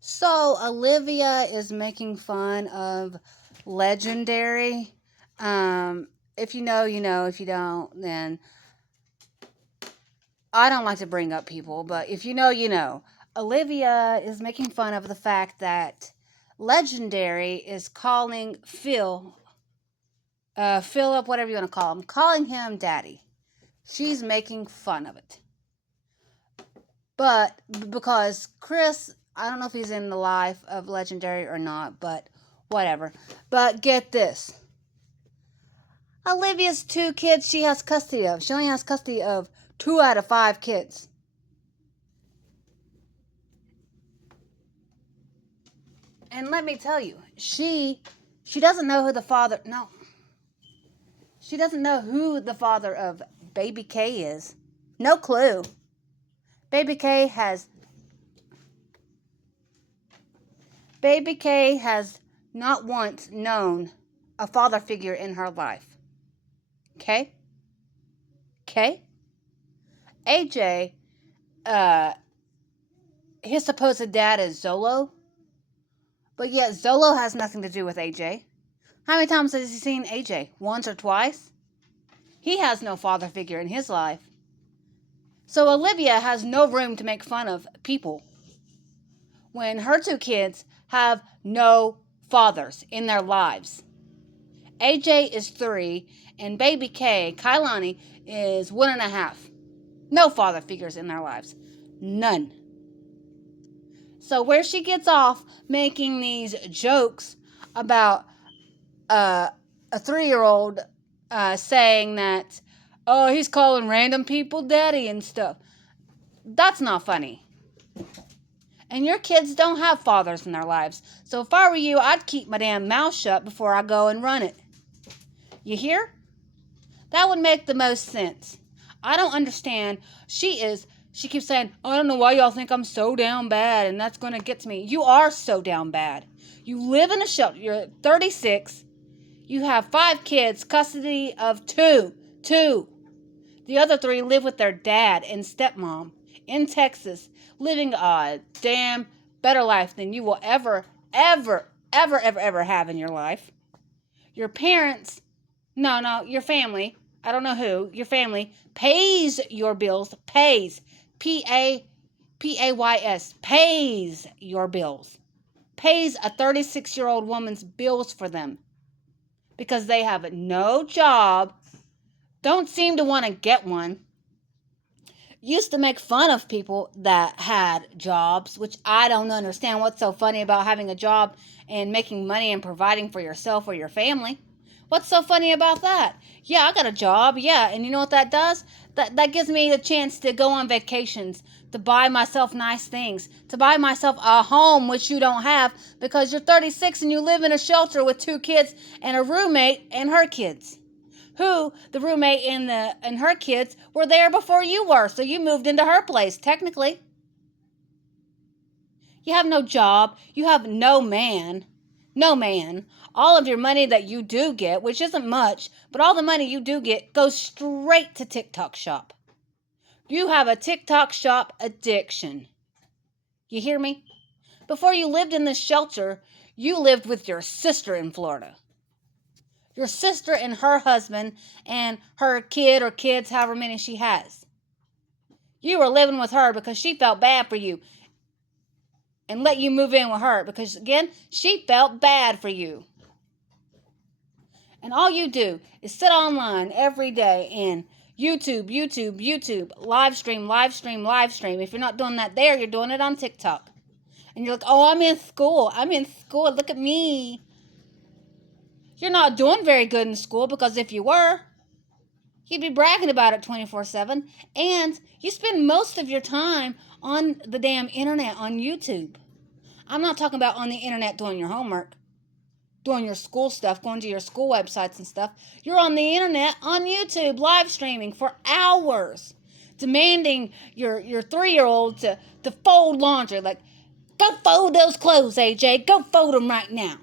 So Olivia is making fun of Legendary. If you know, you know. If you don't, then I don't like to bring up people. But if you know, you know. Olivia is making fun of the fact that Legendary is calling Philip, whatever you want to call him, calling him daddy. She's making fun of it. But because Chris, I don't know if he's in the life of Legendary or not, but whatever. But get this, Olivia's two kids she has custody of. She only has custody of two out of five kids. And let me tell you, she doesn't know who the father no. She doesn't know who the father of Baby K is. No clue. Baby K has Baby K has not once known a father figure in her life. Okay? Okay? AJ, uh, his supposed dad is Zolo, but yet Zolo has nothing to do with AJ. How many times has he seen AJ? Once or twice? He has no father figure in his life. So Olivia has no room to make fun of people when her two kids have no fathers in their lives. AJ is 3, and baby K, Kailani, is 1.5. No father figures in their lives. None. So where she gets off making these jokes about a 3-year-old saying that, oh, he's calling random people daddy and stuff. That's not funny. And your kids don't have fathers in their lives. So if I were you, I'd keep my damn mouth shut before I go and run it. You hear? That would make the most sense. I don't understand. She keeps saying, I don't know why y'all think I'm so down bad and that's going to get to me. You are so down bad. You live in a shelter. You're 36. You have 5 kids, custody of 2. 2. The other 3 live with their dad and stepmom in Texas, living a damn better life than you will ever have in your life. Your parents, no, your family, I don't know who, your family pays your bills, pays, Pays, pays your bills, pays a 36-year-old woman's bills for them because they have no job, don't seem to want to get one. Used to make fun of people that had jobs, which I don't understand what's so funny about having a job and making money and providing for yourself or your family. What's so funny about that? Yeah, I got a job. Yeah, and you know what that does? That gives me the chance to go on vacations, to buy myself nice things, to buy myself a home which you don't have because you're 36 and you live in a shelter with 2 kids and a roommate and her kids who the roommate and her kids were there before you were, so you moved into her place technically. You have no job, you have no man. All of your money that you do get, which isn't much, but all the money you do get goes straight to TikTok shop. You have a TikTok shop addiction. You hear me? Before you lived in this shelter, you lived with your sister in Florida. Your sister and her husband and her kid or kids, however many she has. You were living with her because she felt bad for you and let you move in with her because, again, she felt bad for you. And all you do is sit online every day and YouTube, live stream. If you're not doing that there, you're doing it on TikTok. And you're like, oh, I'm in school. Look at me. You're not doing very good in school because if you were, you'd be bragging about it 24/7. And you spend most of your time on the damn internet on YouTube. I'm not talking about on the internet doing your homework, doing your school stuff, going to your school websites and stuff. You're on the internet on YouTube live streaming for hours, demanding your 3-year-old to fold laundry. Like, go fold those clothes, AJ. Go fold them right now.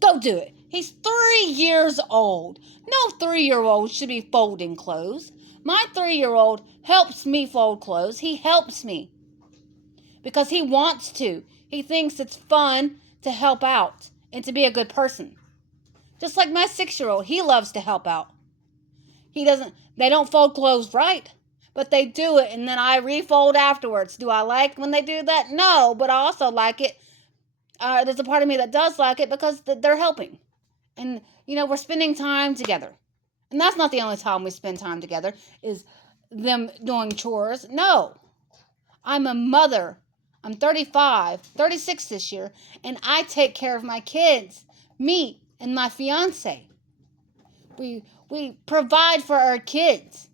Go do it. He's 3 years old. No 3-year-old should be folding clothes. My 3-year-old helps me fold clothes. He helps me because he wants to. He thinks it's fun to help out and to be a good person. Just like my 6-year-old, he loves to help out. They don't fold clothes right, but they do it, and then I refold afterwards. Do I like when they do that? No, but I also like it. There's a part of me that does like it because they're helping. And, we're spending time together. And that's not the only time we spend time together, is them doing chores. No. I'm a mother. I'm 35, 36 this year, and I take care of my kids, me and my fiance. We provide for our kids.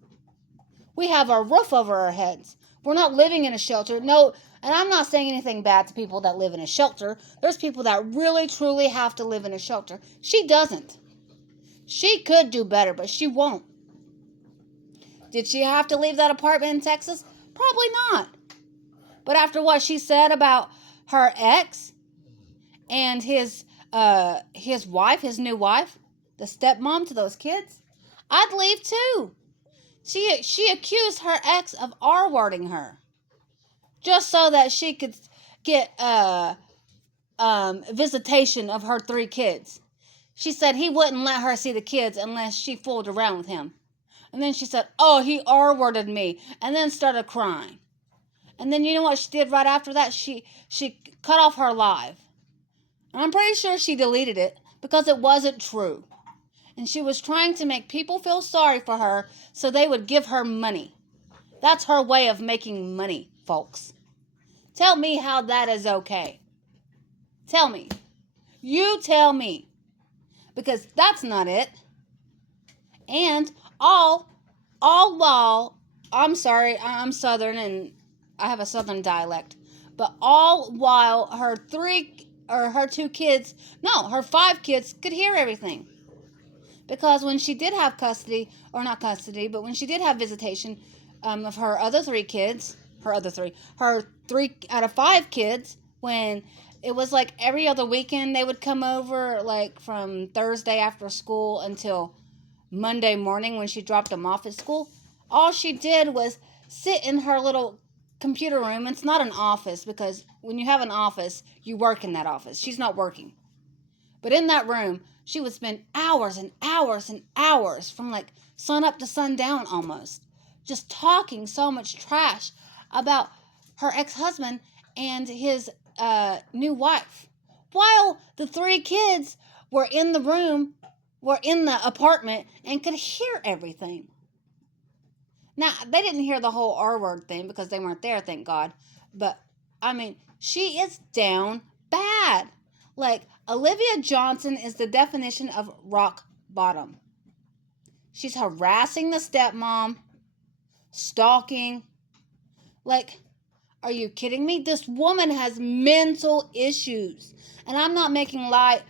We have a roof over our heads. We're not living in a shelter. No, and I'm not saying anything bad to people that live in a shelter. There's people that really, truly have to live in a shelter. She doesn't. She could do better, but she won't. Did she have to leave that apartment in Texas? Probably not. But after what she said about her ex and his wife, his new wife, the stepmom to those kids, I'd leave too. She accused her ex of R-wording her just so that she could get visitation of her 3 kids. She said he wouldn't let her see the kids unless she fooled around with him. And then she said, oh, he R-worded me, and then started crying. And then you know what she did right after that? She cut off her live. And I'm pretty sure she deleted it because it wasn't true. And she was trying to make people feel sorry for her so they would give her money. That's her way of making money, folks. Tell me how that is okay. Tell me. You tell me. Because that's not it. And all while, I'm sorry, I'm Southern and I have a Southern dialect, but all while her 2 kids, no, her 5 kids could hear everything. Because when she did have custody, or not custody, but when she did have visitation of her other 3 kids, her 3 out of 5 kids, when it was like every other weekend they would come over, like from Thursday after school until Monday morning when she dropped them off at school, all she did was sit in her little computer room. It's not an office because when you have an office, you work in that office. She's not working. But in that room, she would spend hours and hours and hours from like sun up to sundown almost, just talking so much trash about her ex-husband and his new wife. While the 3 kids were in the room, were in the apartment, and could hear everything. Now, they didn't hear the whole R-word thing because they weren't there, thank God. But, I mean, she is down bad. Like, Olivia Johnson is the definition of rock bottom. She's harassing the stepmom, stalking. Like, are you kidding me? This woman has mental issues. And I'm not making light,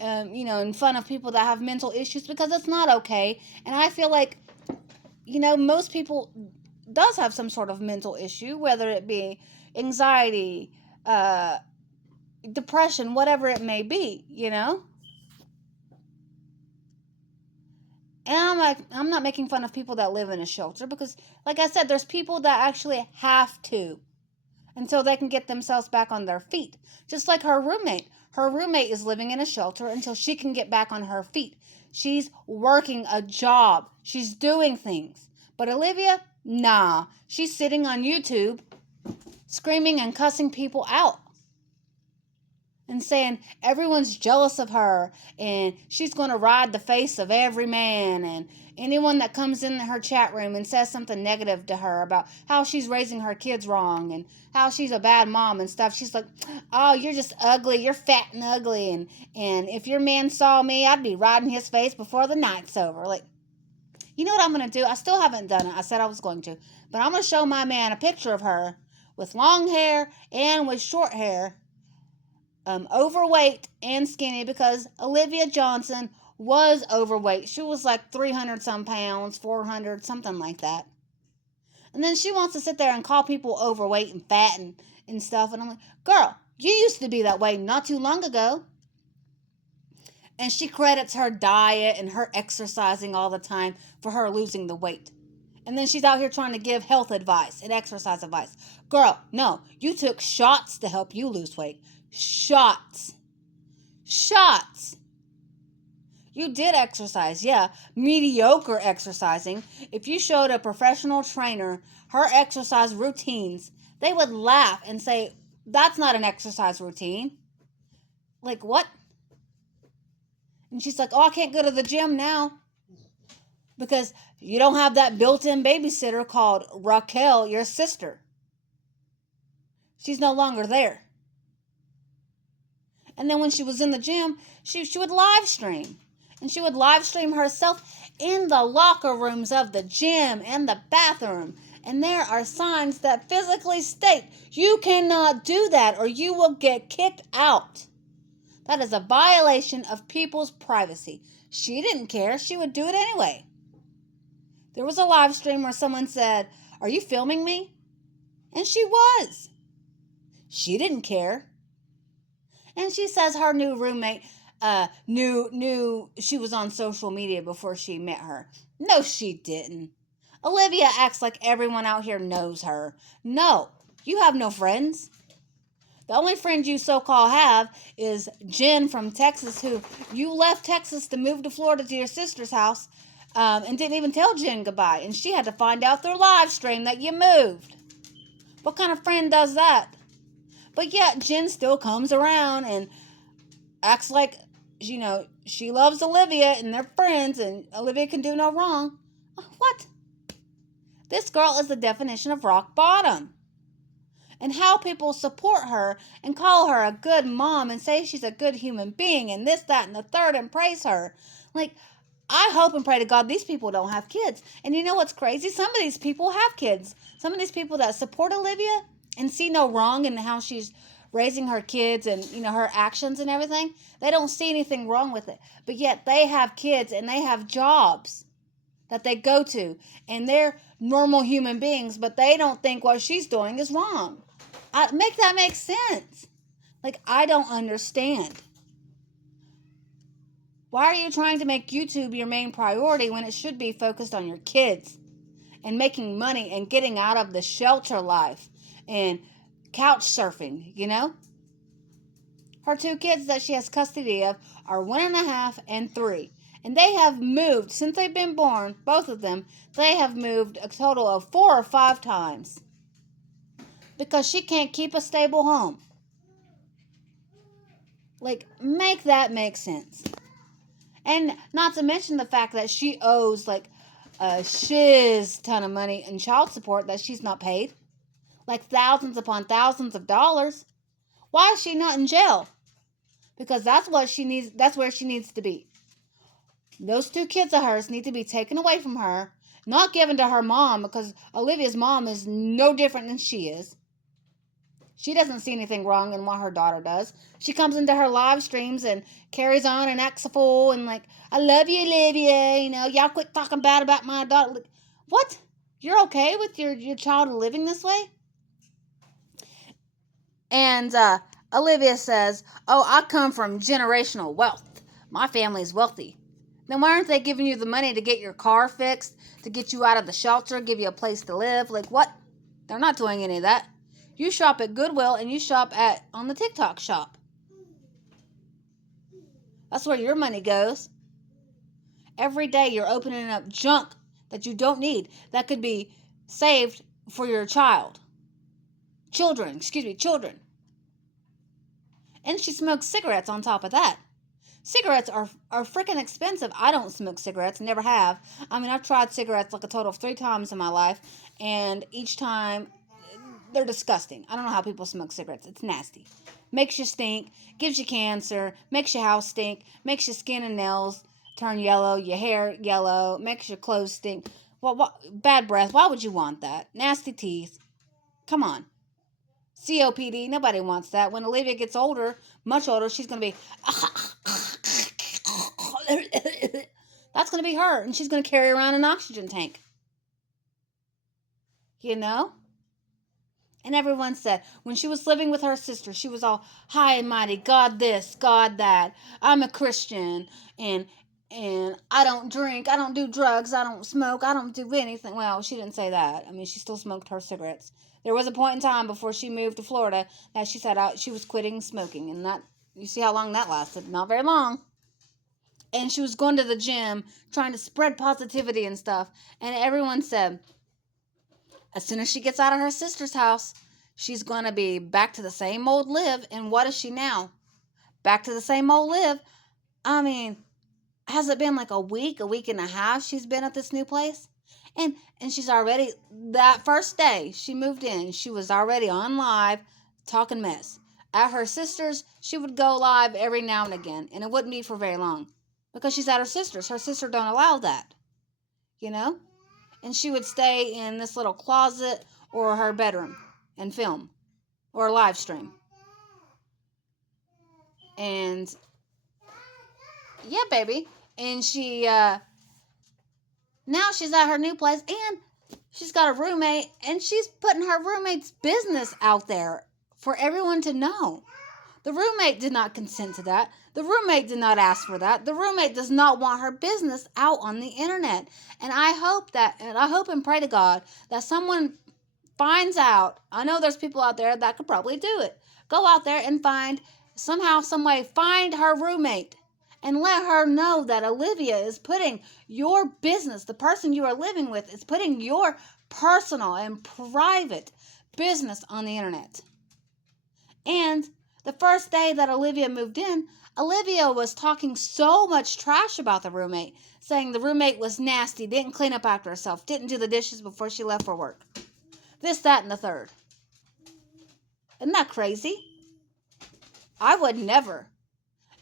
in fun of people that have mental issues because it's not okay. And I feel like, most people does have some sort of mental issue, whether it be anxiety, depression, whatever it may be, And I'm not making fun of people that live in a shelter because, like I said, there's people that actually have to until they can get themselves back on their feet. Just like her roommate. Her roommate is living in a shelter until she can get back on her feet. She's working a job. She's doing things. But Olivia, nah. She's sitting on YouTube screaming and cussing people out. And saying everyone's jealous of her and she's going to ride the face of every man, and anyone that comes in her chat room and says something negative to her about how she's raising her kids wrong and how she's a bad mom and stuff, she's like, oh, you're just ugly, you're fat and ugly, and if your man saw me, I'd be riding his face before the night's over. Like, you know what I'm going to do? I still haven't done it. I said I was going to. But I'm going to show my man a picture of her with long hair and with short hair, overweight and skinny, because Olivia Johnson was overweight. She was like 300 some pounds, 400, something like that. And then she wants to sit there and call people overweight and fat and stuff. And I'm like, girl, you used to be that way not too long ago. And she credits her diet and her exercising all the time for her losing the weight. And then she's out here trying to give health advice and exercise advice. Girl, no, you took shots to help you lose weight. Shots. Shots. You did exercise, yeah. Mediocre exercising. If you showed a professional trainer her exercise routines, they would laugh and say, that's not an exercise routine. Like, what? And she's like, oh, I can't go to the gym now because you don't have that built in babysitter called Raquel, your sister. She's no longer there. And then when she was in the gym, she would live stream. And she would live stream herself in the locker rooms of the gym and the bathroom. And there are signs that physically state you cannot do that or you will get kicked out. That is a violation of people's privacy. She didn't care. She would do it anyway. There was a live stream where someone said, are you filming me? And she was. She didn't care. And she says her new roommate knew she was on social media before she met her. No, she didn't. Olivia acts like everyone out here knows her. No, you have no friends. The only friend you so-called have is Jen from Texas, who you left Texas to move to Florida to your sister's house and didn't even tell Jen goodbye. And she had to find out through live stream that you moved. What kind of friend does that? But yet Jen still comes around and acts like, she loves Olivia and they're friends and Olivia can do no wrong. What? This girl is the definition of rock bottom. And how people support her and call her a good mom and say she's a good human being and this, that, and the third and praise her. Like, I hope and pray to God these people don't have kids. And you know what's crazy? Some of these people have kids. Some of these people that support Olivia and see no wrong in how she's raising her kids and, her actions and everything, they don't see anything wrong with it. But yet they have kids and they have jobs that they go to. And they're normal human beings, but they don't think what she's doing is wrong. Make that make sense. Like, I don't understand. Why are you trying to make YouTube your main priority when it should be focused on your kids and making money and getting out of the shelter life and couch surfing, Her two kids that she has custody of are 1.5 and 3. And they have moved, since they've been born, both of them, they have moved a total of 4 or 5 times. Because she can't keep a stable home. Like, make that make sense. And not to mention the fact that she owes, like, a shiz ton of money in child support that she's not paid. Like, thousands upon thousands of dollars. Why is she not in jail? Because that's what she needs. That's where she needs to be. Those 2 kids of hers need to be taken away from her, not given to her mom, because Olivia's mom is no different than she is. She doesn't see anything wrong in what her daughter does. She comes into her live streams and carries on and acts a fool and like, I love you, Olivia. Y'all quit talking bad about my daughter. What? You're okay with your child living this way? And Olivia says, oh, I come from generational wealth. My family's wealthy. Then why aren't they giving you the money to get your car fixed, to get you out of the shelter, give you a place to live? Like, what? They're not doing any of that. You shop at Goodwill and you shop on the TikTok shop. That's where your money goes. Every day you're opening up junk that you don't need that could be saved for your children. And she smokes cigarettes on top of that. Cigarettes are freaking expensive. I don't smoke cigarettes, never have. I mean, I've tried cigarettes like a total of 3 times in my life, and each time they're disgusting. I don't know how people smoke cigarettes. It's nasty. Makes you stink, gives you cancer, makes your house stink, makes your skin and nails turn yellow, your hair yellow, makes your clothes stink. Well, bad breath. Why would you want that? Nasty teeth. Come on. COPD. Nobody wants that. When Olivia gets older, much older, she's going to be... That's going to be her. And she's going to carry around an oxygen tank. And everyone said, when she was living with her sister, she was all high and mighty, God this, God that, I'm a Christian. And And I don't drink, I don't do drugs, I don't smoke, I don't do anything. Well, she didn't say that. I mean, she still smoked her cigarettes. There was a point in time before she moved to Florida that she said she was quitting smoking, and that, you see how long that lasted? Not very long. And she was going to the gym, trying to spread positivity and stuff. And everyone said, as soon as she gets out of her sister's house, she's going to be back to the same old live. And what is she now? Back to the same old live. I mean, has it been like a week and a half she's been at this new place? And she's already, that first day she moved in, she was already on live talking mess. At her sister's, she would go live every now and again, and it wouldn't be for very long because she's at her sister's. Her sister don't allow that, you know? And she would stay in this little closet or her bedroom and film or live stream. And yeah, baby. And she now she's at her new place, and she's got a roommate, and she's putting her roommate's business out there for everyone to know. The roommate did not consent to that. The roommate did not ask for that. The roommate does not want her business out on the internet. And I hope and pray to God that someone finds out. I know there's people out there that could probably do it. Go out there and find some way, find her roommate and let her know that Olivia is putting your business, the person you are living with, is putting your personal and private business on the internet. And the first day that Olivia moved in, Olivia was talking so much trash about the roommate, saying the roommate was nasty, didn't clean up after herself, didn't do the dishes before she left for work. This, that, and the third. Isn't that crazy? I would never.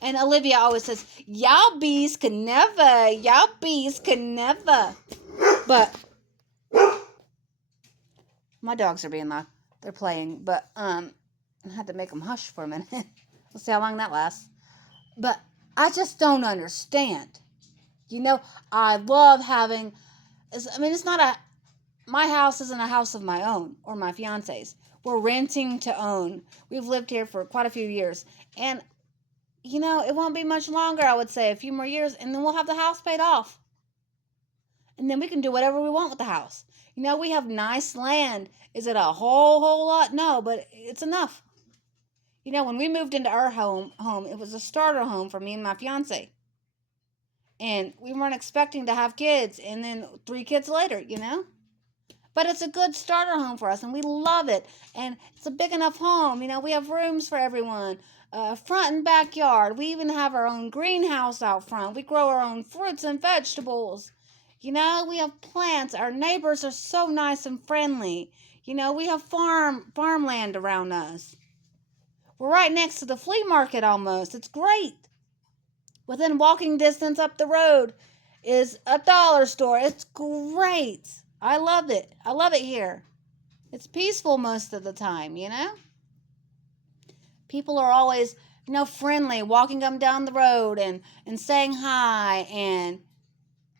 And Olivia always says, y'all bees can never. Y'all bees can never. But my dogs are being loud. They're playing. But I had to make them hush for a minute. We'll see how long that lasts. But I just don't understand. You know, I love having, it's not my house isn't a house of my own or my fiance's. We're renting to own. We've lived here for quite a few years. And, you know, it won't be much longer, I would say, a few more years, and then we'll have the house paid off. And then we can do whatever we want with the house. You know, we have nice land. Is it a whole lot? No, but it's enough. You know, when we moved into our home, it was a starter home for me and my fiance. And we weren't expecting to have kids, and then 3 kids later, you know? But it's a good starter home for us, and we love it. And it's a big enough home. You know, we have rooms for everyone. Front and backyard. We even have our own greenhouse out front. We grow our own fruits and vegetables. You know, we have plants. Our neighbors are so nice and friendly. You know, we have farmland around us. We're right next to the flea market almost. It's great. Within walking distance up the road is a dollar store. It's great. I love it. I love it here. It's peaceful most of the time, you know? People are always, you know, friendly, walking them down the road and saying hi, and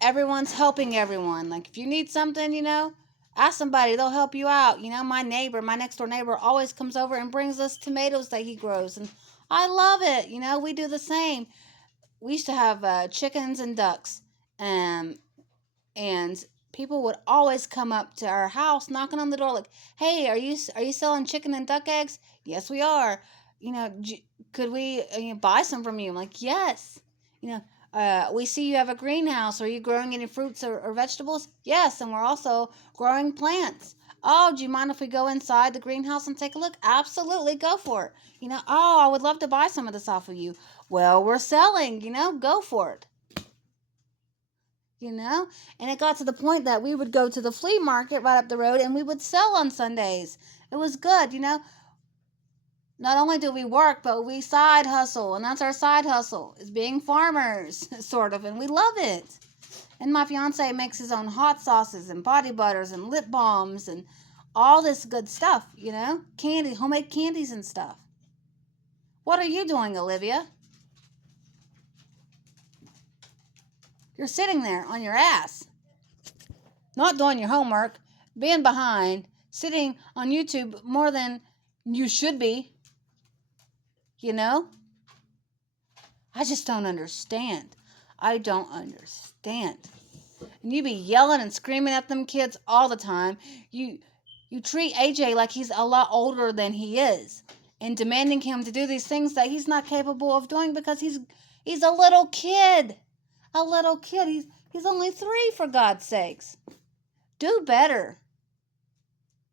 everyone's helping everyone. Like, if you need something, you know, ask somebody, they'll help you out. You know, my next door neighbor always comes over and brings us tomatoes that he grows, and I love it. You know, we do the same. We used to have chickens and ducks, and people would always come up to our house knocking on the door like, hey, are you selling chicken and duck eggs? Yes, we are. You know, could we buy some from you? I'm like, yes. You know, we see you have a greenhouse. Are you growing any fruits or vegetables? Yes, and we're also growing plants. Oh, do you mind if we go inside the greenhouse and take a look? Absolutely, go for it. You know, oh, I would love to buy some of this off of you. Well, we're selling, you know, go for it. You know, and it got to the point that we would go to the flea market right up the road and we would sell on Sundays. It was good, you know. Not only do we work, but we side hustle, and that's our side hustle, is being farmers, sort of, and we love it. And my fiance makes his own hot sauces and body butters and lip balms and all this good stuff, you know, homemade candies and stuff. What are you doing, Olivia? You're sitting there on your ass, not doing your homework, being behind, sitting on YouTube more than you should be. You know? I just don't understand. I don't understand. And you be yelling and screaming at them kids all the time. You treat AJ like he's a lot older than he is, and demanding him to do these things that he's not capable of doing because he's a little kid. A little kid. He's only 3, for God's sakes. Do better.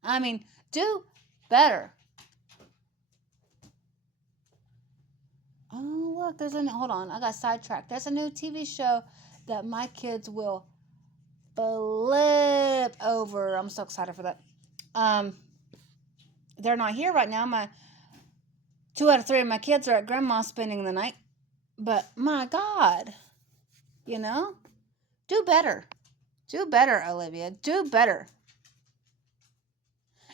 I mean, do better. Oh, look, hold on, I got sidetracked. There's a new TV show that my kids will flip over. I'm so excited for that. They're not here right now. My 2 out of 3 of my kids are at grandma's spending the night. But my God, do better. Do better, Olivia. Do better.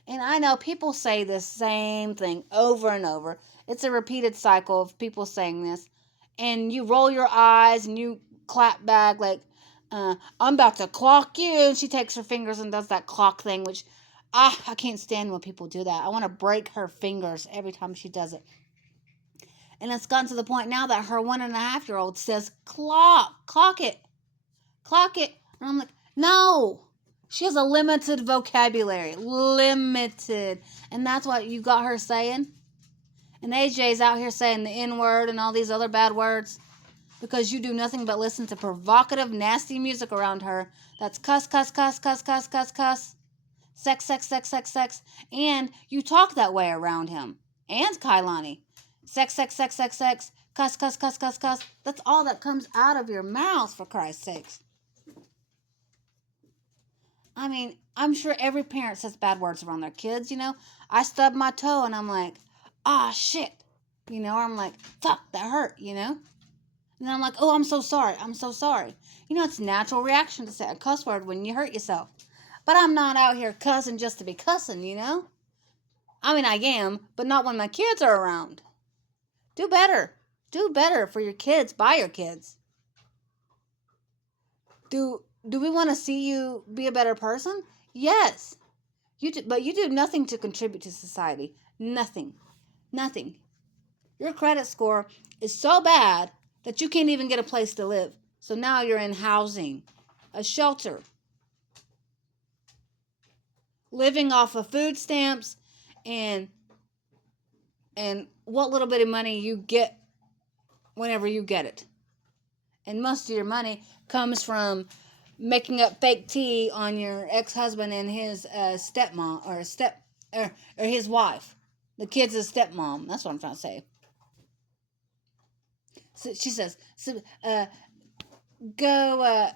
And I know people say this same thing over and over. It's a repeated cycle of people saying this. And you roll your eyes and you clap back like, I'm about to clock you. And she takes her fingers and does that clock thing, which I can't stand when people do that. I want to break her fingers every time she does it. And it's gotten to the point now that her 1.5-year-old says, clock it. And I'm like, no. She has a limited vocabulary. Limited. And that's what you got her saying. And AJ's out here saying the N-word and all these other bad words because you do nothing but listen to provocative, nasty music around her. That's cuss, cuss, cuss, cuss, cuss, cuss, cuss. Sex, sex, sex, sex, sex. And you talk that way around him. And Kailani. Sex, sex, sex, sex, sex. Cuss, cuss, cuss, cuss, cuss. That's all that comes out of your mouth, for Christ's sakes. I mean, I'm sure every parent says bad words around their kids, I stub my toe and I'm like, shit. Or I'm like, fuck, that hurt, And then I'm like, oh, I'm so sorry. It's a natural reaction to say a cuss word when you hurt yourself. But I'm not out here cussing just to be cussing, I mean, I am, but not when my kids are around. Do better. Do better for your kids, by your kids. Do we want to see you be a better person? Yes. But you do nothing to contribute to society. Nothing. Your credit score is so bad that you can't even get a place to live. So now you're in housing, a shelter, living off of food stamps and what little bit of money you get whenever you get it. And most of your money comes from making up fake tea on your ex-husband and his stepmom or his wife. The kid's a stepmom. That's what I'm trying to say. So she says, go to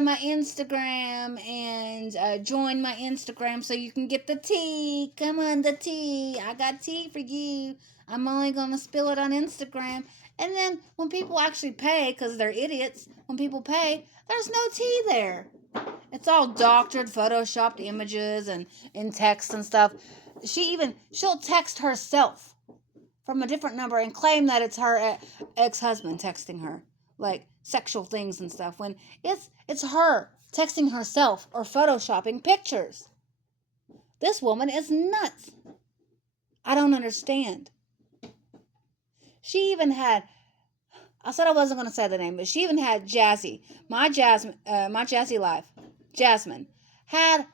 my Instagram and join my Instagram so you can get the tea. Come on, the tea. I got tea for you. I'm only going to spill it on Instagram. And then when people actually pay, because they're idiots, when people pay, there's no tea there. It's all doctored, photoshopped images and in text and stuff. She'll text herself from a different number and claim that it's her ex-husband texting her, like sexual things and stuff, when it's her texting herself or photoshopping pictures. This woman is nuts. I don't understand. She even had, I said I wasn't going to say the name, but she even had Jazzy, my Jazzy Life, Jasmine, called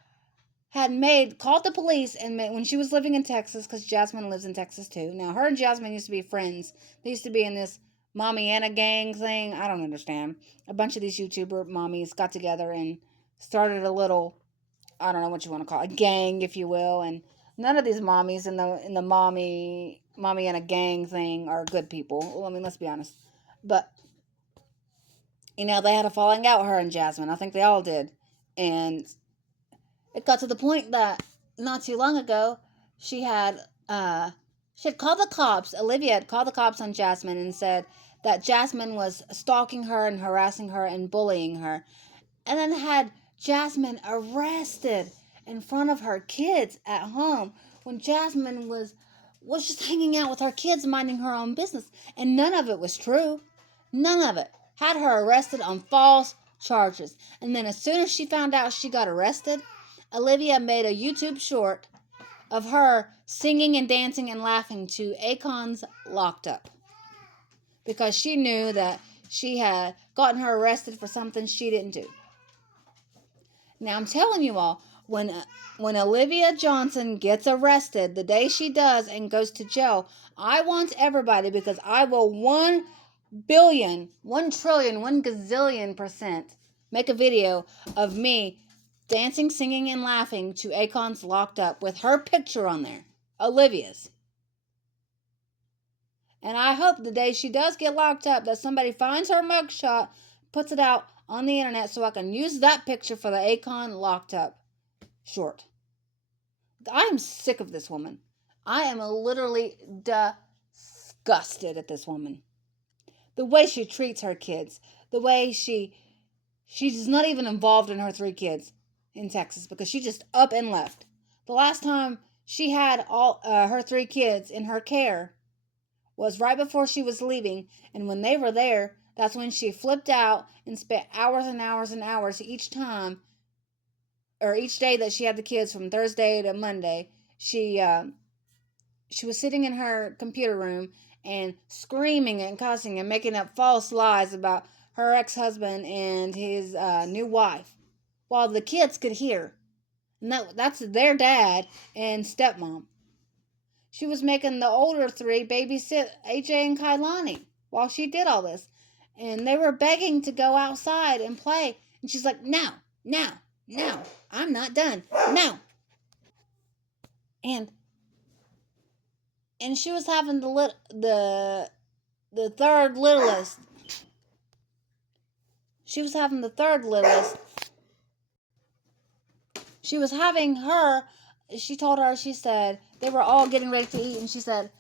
the police and when she was living in Texas, because Jasmine lives in Texas too. Now, her and Jasmine used to be friends. They used to be in this Mommy Anna gang thing. I don't understand. A bunch of these YouTuber mommies got together and started a little, I don't know what you want to call it, a gang, if you will. And none of these mommies in the Mommy Anna gang thing are good people. Well, I mean, let's be honest. But, they had a falling out, her and Jasmine. I think they all did. And it got to the point that not too long ago, she had called the cops. Olivia had called the cops on Jasmine and said that Jasmine was stalking her and harassing her and bullying her. And then had Jasmine arrested in front of her kids at home when Jasmine was just hanging out with her kids, minding her own business. And none of it was true. None of it. Had her arrested on false charges. And then as soon as she found out she got arrested, Olivia made a YouTube short of her singing and dancing and laughing to Akon's Locked Up. Because she knew that she had gotten her arrested for something she didn't do. Now I'm telling you all, when Olivia Johnson gets arrested, the day she does and goes to jail, I want everybody, because I will 1 billion, 1 trillion, 1 gazillion% make a video of me dancing, singing, and laughing to Akon's Locked Up with her picture on there, Olivia's. And I hope the day she does get locked up that somebody finds her mugshot, puts it out on the internet so I can use that picture for the Akon Locked Up short. I am sick of this woman. I am literally disgusted at this woman. The way she treats her kids, the way she's not even involved in her 3 kids in Texas, because she just up and left. The last time she had all her 3 kids in her care was right before she was leaving, and when they were there, that's when she flipped out and spent hours and hours and hours each time, or each day that she had the kids from Thursday to Monday. She was sitting in her computer room and screaming and cussing and making up false lies about her ex-husband and his new wife, while the kids could hear. And that's their dad and stepmom. She was making the older 3 babysit AJ and Kailani while she did all this. And they were begging to go outside and play. And she's like, no, I'm not done. No. And she was having the third littlest. She was having the third littlest. She was having her. She told her, she said, they were all getting ready to eat, and she said,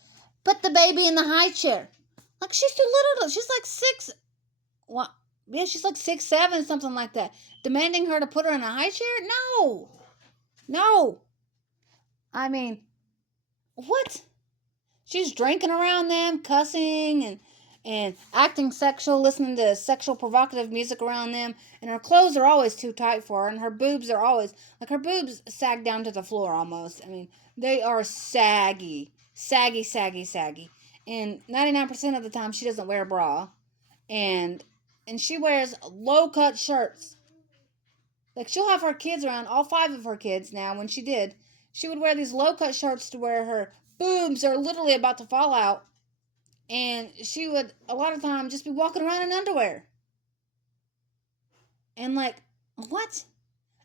put the baby in the high chair. Like, she's too little. She's like 6. What? Yeah, she's like 6, 7, something like that. Demanding her to put her in a high chair? No. I mean, what? She's drinking around them, cussing and acting sexual, listening to sexual provocative music around them, and her clothes are always too tight for her, and her boobs are always, like, her boobs sag down to the floor almost. I mean, they are saggy. And 99% of the time, she doesn't wear a bra. And she wears low-cut shirts. Like, she'll have her kids around, all 5 of her kids now, when she did. She would wear these low-cut shirts to where her boobs are literally about to fall out. And she would, a lot of times, just be walking around in underwear. And like, what?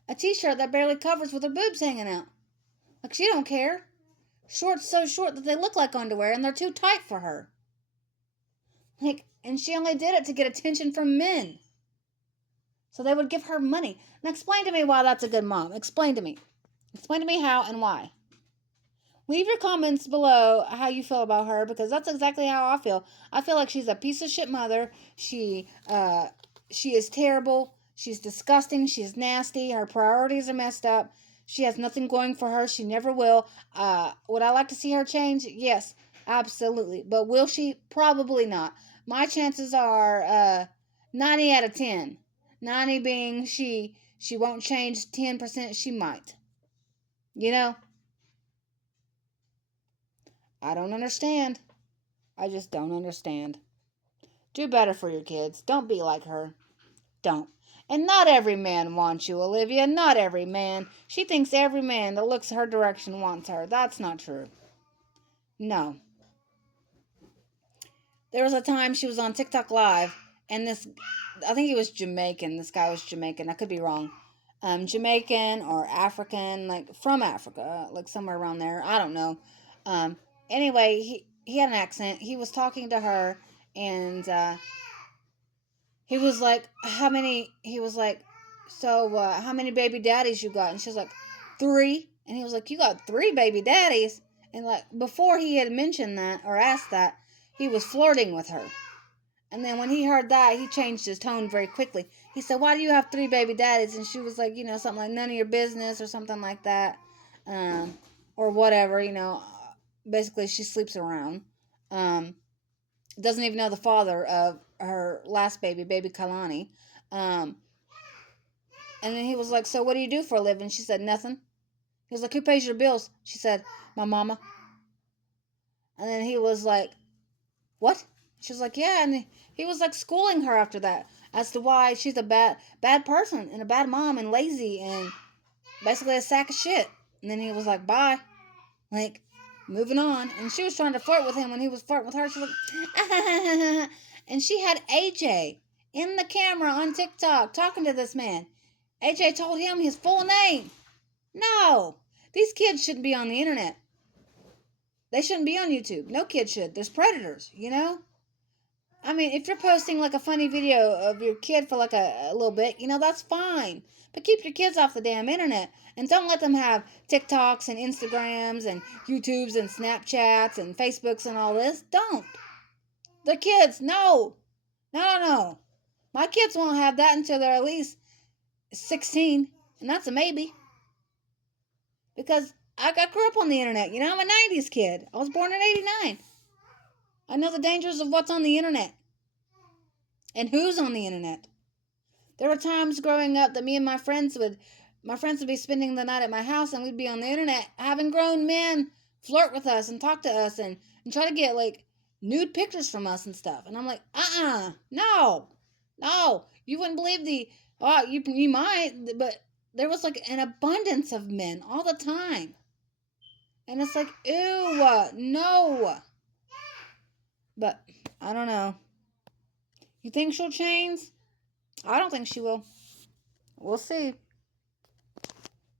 A t-shirt that barely covers with her boobs hanging out. Like, she don't care. Shorts so short that they look like underwear and they're too tight for her. Like, and she only did it to get attention from men. So they would give her money. Now explain to me why that's a good mom. Explain to me. Explain to me how and why. Leave your comments below how you feel about her, because that's exactly how I feel. I feel like she's a piece of shit mother. She is terrible. She's disgusting. She's nasty. Her priorities are messed up. She has nothing going for her. She never will. Would I like to see her change? Yes, absolutely. But will she? Probably not. My chances are 90 out of 10. 90 being she won't change. 10% she might. You know? I don't understand. I just don't understand. Do better for your kids. Don't be like her. Don't. And not every man wants you, Olivia. Not every man. She thinks every man that looks her direction wants her. That's not true. No. There was a time she was on TikTok Live, and I think he was Jamaican. This guy was Jamaican. I could be wrong. Jamaican or African, like from Africa, like somewhere around there. I don't know. Anyway, he had an accent. He was talking to her, and he was like, how many baby daddies you got? And she was like, 3. And he was like, you got 3 baby daddies? And like, before he had mentioned that or asked that, he was flirting with her. And then when he heard that, he changed his tone very quickly. He said, why do you have 3 baby daddies? And she was like, something like none of your business or something like that. Or whatever, basically she sleeps around. Doesn't even know the father of her last baby Kalani. And then he was like, so what do you do for a living? She said, nothing. He was like, who pays your bills? She said, my mama. And then he was like, what? She was like, yeah, and he was like schooling her after that as to why she's a bad person and a bad mom and lazy and basically a sack of shit. And then he was like, bye. Like, moving on. And she was trying to flirt with him when he was flirting with her. She was like, and she had AJ in the camera on TikTok talking to this man. AJ told him his full name. No, these kids shouldn't be on the internet. They shouldn't be on YouTube. No kid should. There's predators, you know? I mean, if you're posting like a funny video of your kid for like a little bit, that's fine. But keep your kids off the damn internet and don't let them have TikToks and Instagrams and YouTubes and Snapchats and Facebooks and all this. Don't. The kids, no. No, no, no. My kids won't have that until they're at least 16, and that's a maybe. Because I grew up on the internet. I'm a 90s kid. I was born in 89. I know the dangers of what's on the internet and who's on the internet. There were times growing up that me and my friends would be spending the night at my house, and we'd be on the internet having grown men flirt with us and talk to us and try to get like nude pictures from us and stuff. And I'm like, no, you wouldn't believe you might, but there was like an abundance of men all the time. And it's like, ew, no. But I don't know. You think she'll change? I don't think she will. We'll see.